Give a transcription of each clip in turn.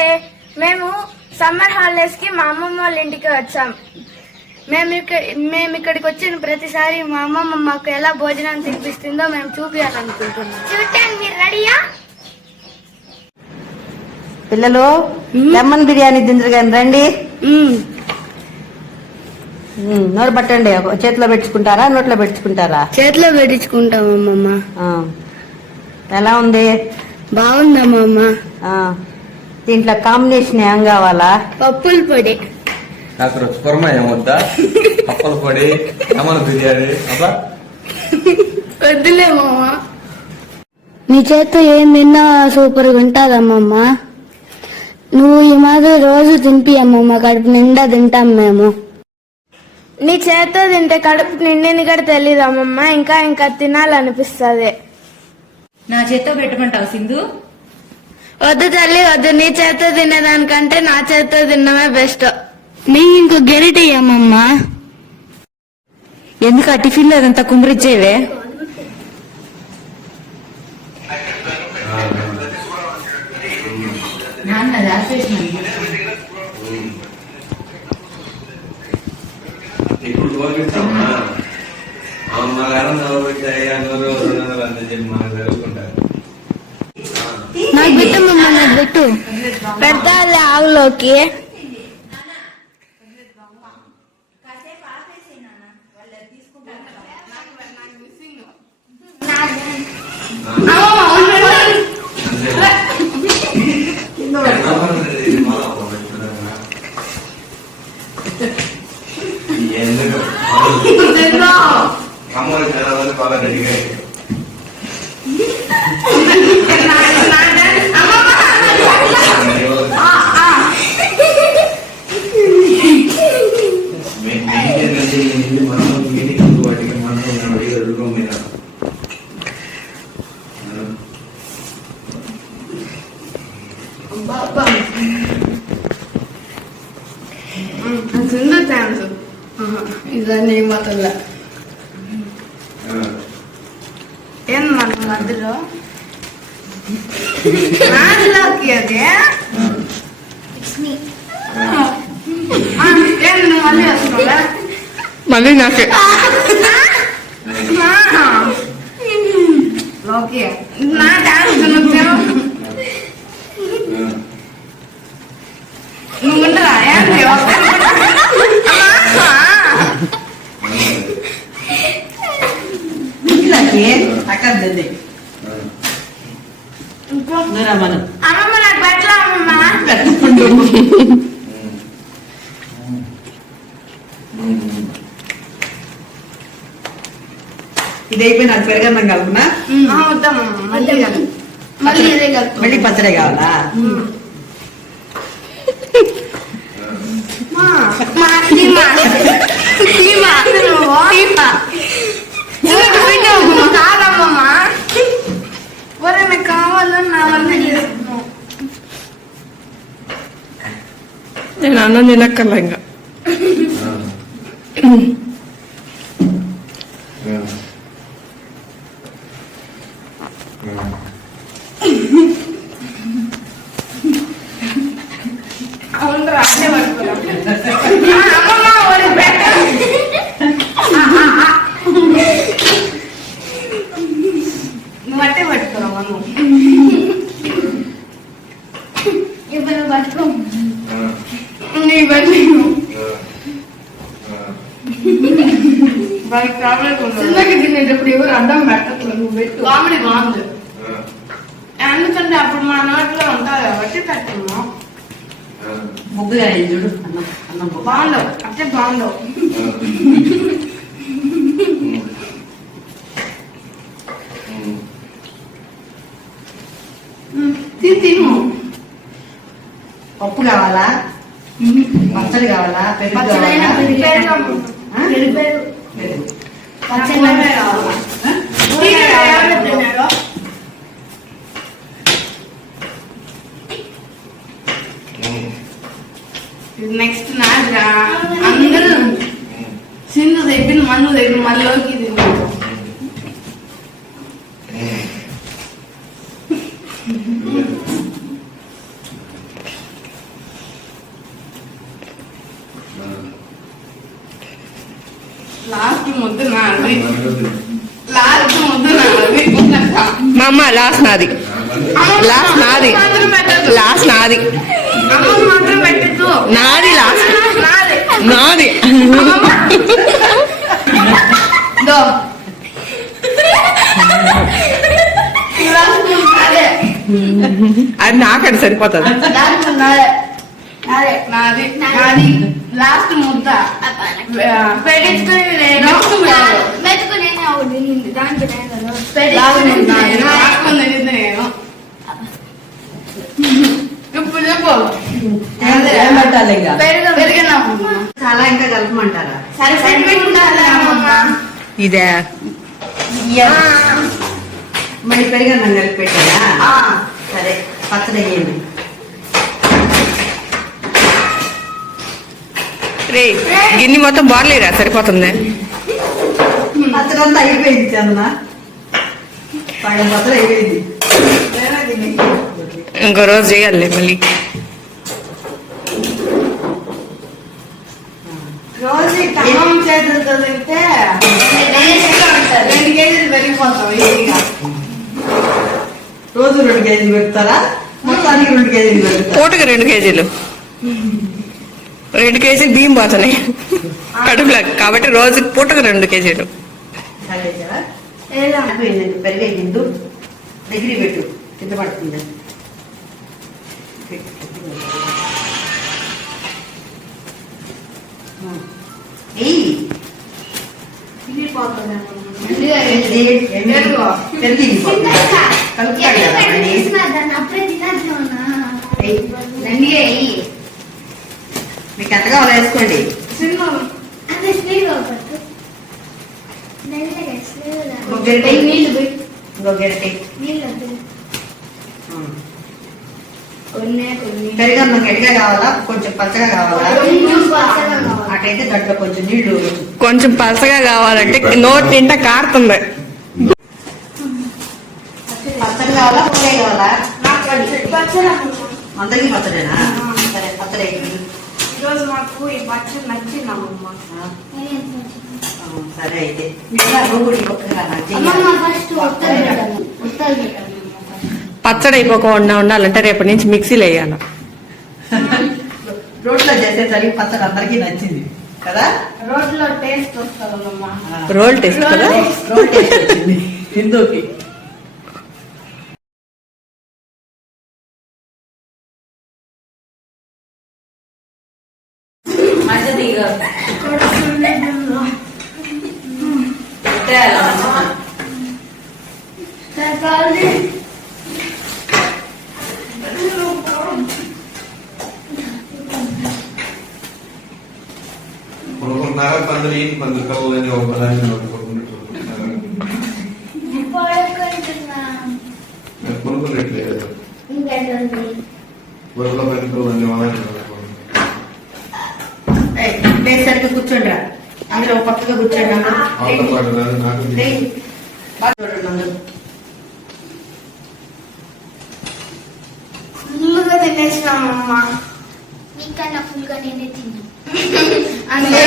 నమస్తే. మేము summer holidays కి మా అమ్మమ్మ వాళ్ళ ఇంటికి వచ్చాం. మేము ఇక్కడికి వచ్చిన ప్రతిసారి మా అమ్మమ్మ మాకు ఎలా భోజనం తినిపిస్తుందో మేము చూపించాలనుకుంటున్నాం. చూడటానికి మీరు రెడీయా? పిల్లలు లెమన్ బిర్యానీ తిందరు కానీ రండి. నోరు పట్టండి. చేతిలో పెట్టుకుంటారా నోట్లో పెట్టుకుంటారా? చేతిలో పెట్టించుకుంటాం అమ్మమ్మ. ఎలా ఉంది? బాగుందమ్మమ్మ. దీంట్లో కాంబినేషన్ ఏం కావాలా? పప్పుల పొడి. నాకు రుచికరమా ఏమొద్దా? పప్పుల పొడి లెమన్ బిర్యానీ వద్దులే మామ. నీ చేత్తో ఏం తిన్నా సూపర్గా ఉంటుందమ్మమ్మ. నువ్వు ఈ మాదిరి రోజు తినిపి అమ్మమ్మ. కడుపు నిండా తింటాం మేము. నీ చేత్తో తింటే కడుపు నిండింది కూడా తెలీదు అమ్మమ్మ. ఇంకా ఇంకా తినాలనిపిస్తుంది. నా చేత్తో పెట్టమంటావు సింధు? వద్దు తల్లి వద్దు. నీ చేత్తో తినేదానికంటే నా చేత్తో తిన్నమే బెస్ట్. నీ ఇంకో గెరిటి అమ్మమ్మ. ఎందుకు ఆ టిఫిన్ లో అదంతా కుమ్మరిచ్చేవే? ఇప్పుడు కోరుకుంటామా? మా గారం చదవబెట్టాయి అంత చెప్పి మనకు చదువుకుంటారు. నాకు పెట్టమ్మమ్మ. నాకు పెట్టు. పెడతా ఆవులోకి. అమ్మని చదవాలి బాగా రెడీగా వాటికి మనం అడుగు మీద ఇదన్నీ మాటల్లా ఏం మన మధ్యలో నాదిలోకి అది మళ్ళీ వస్తున్నా. మళ్ళీ నాకే ఓకే నా డాన్స్ నువ్వు ఉండరా? ఏంటి అక్కర్దండి అమ్మమ్మ. నాకు బట్టలు అమ్మమ్మ. ఇది అయిపోయి నాకు పెరగన్నం కలుపునా? వద్దామమ్మ. మళ్ళీ ఇదే కలుపు. మళ్ళీ పచ్చడి కావాలా? కాదమ్మమ్మ. ఎవరైనా కావాలని నా వల్ల చేస్తున్నావు. నేను అన్నం తినక్కర్లా ఇంకా. అవునరా అట్టే పట్టుకోరా. అమ్మమ్మ ఒక పెట్ట. నువ్వు అట్టే పట్టుకోరా మనం. ఇప్పుడు పట్టుకో. నీ బట్టి చిన్నకి తినేటప్పుడు ఎవరు అడ్డం పెట్టట్లేదు. నువ్వు పెట్టు. కామెడీ బాగుంది. ఎందుకంటే అప్పుడు మా నోట్లో ఉంటుంది కాబట్టి పెట్టాము. ముగ్గుగా చూడు అన్నం బాగుండవు అంటే బాగుండవు. తిను. పప్పు కావాలా? పచ్చడి కావాలా? పెరుగు కావాలా? నెక్స్ట్ నాదిరా. అందరూ సింధు దగ్గర మన్ను దగ్గర మళ్ళీకి తిన్నాడు. ముద్దు నాది లాస్ట్ ముద్దు నాది మా అమ్మ లాస్ట్ నాది లాస్ట్ నాది లాస్ట్ నాది అమ్మ మాత్రం పెట్టద్దు నాది లాస్ట్ నాది నాది దో లాస్ట్ నాదే అది నాకది సరిపోతుంది లాస్ట్ నాదే నాదే నాది నాది లాస్ట్ ముద్ద పెట్టించుకుని నేను మెతుకునేనే అవుతుంది దానికి లాస్ట్ ముద్ద లాస్ట్ ముద్ద నేను ఇప్పుడు చెప్పు ఏం పెట్టాలి ఇంకా పెరిగినా చాలా ఇంకా కలపమంటారా సరే పెట్టుకుంటా ఇదే మరి పెరిగన్నం కలిపి పెట్టారా సరే పచ్చడి వేయండి రే గిన్నె మొత్తం బార్లేరా సరిపోతుంది పచ్చడి అంతా అయిపోయింది చందన సగం పచ్చడి అయిపోయింది ఇంకో రోజు చేయాలి మళ్ళీ రోజు టమాం చేతులతో తింటే 2 కేజీలు పెరిగిపోతాం ఈజీగా రోజు 2 కేజీలు పెడతారా మొత్తానికి 2 కేజీలు పెడతారా పూటకి 2 కేజీలు 2 కేజీలు బియ్యం పోతున్నాయి కడుపులో కాబట్టి రోజు పూటకు 2 కేజీలు పెరిగేది దగ్గర పెట్టు కింద పడుతుంది మీకు ఎంతగా వేసుకోండి పెరుగన్నం గట్టిగా కావాలా కొంచెం పచ్చగా కావాలా అటైతే దాంట్లో కొంచెం నీళ్లు కొంచెం పలసగా కావాలంటే నోటి నిండా కారుతుంది పచ్చడి కావాలా పుల్లే కావాలా అందరికీ పచ్చడేనా సరే పచ్చడి ఈరోజు మాకు ఈ పచ్చడి నచ్చిందమ్మమ్మ సరే అయితే నువ్వు కూడా ఒక్కగా పచ్చడి అయిపోకుండా ఉండాలంటే రేపటి నుంచి మిక్సీలో వేయాలి రోట్లో చేసేసరికి పచ్చడి అందరికీ నచ్చింది కదా రోడ్లో టేస్ట్ వస్తుందమ్మమ్మ రోల్ టేస్ట్ కదా రోల్ టేస్ట్ వచ్చింది హిందూకి కొనుక్కుంటున్నారా పందులు ఏంటి పందులు కవ్వని ఒక పదాన్ని కొనుక్కున్నట్లేదు ఊరిలో పెంకులు అన్ని సరిగ్గా కూర్చోండి రా అందరూ ఒక పక్కగా కూర్చోండి వాళ్ళతో పాటు నాకు ఫుల్గా తినేసినామమ్మ నీకన్నా ఫుల్గా నేనే తిన్నా అందుకే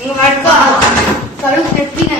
ఇంక పట్టుకో కడుపు నొప్పిగా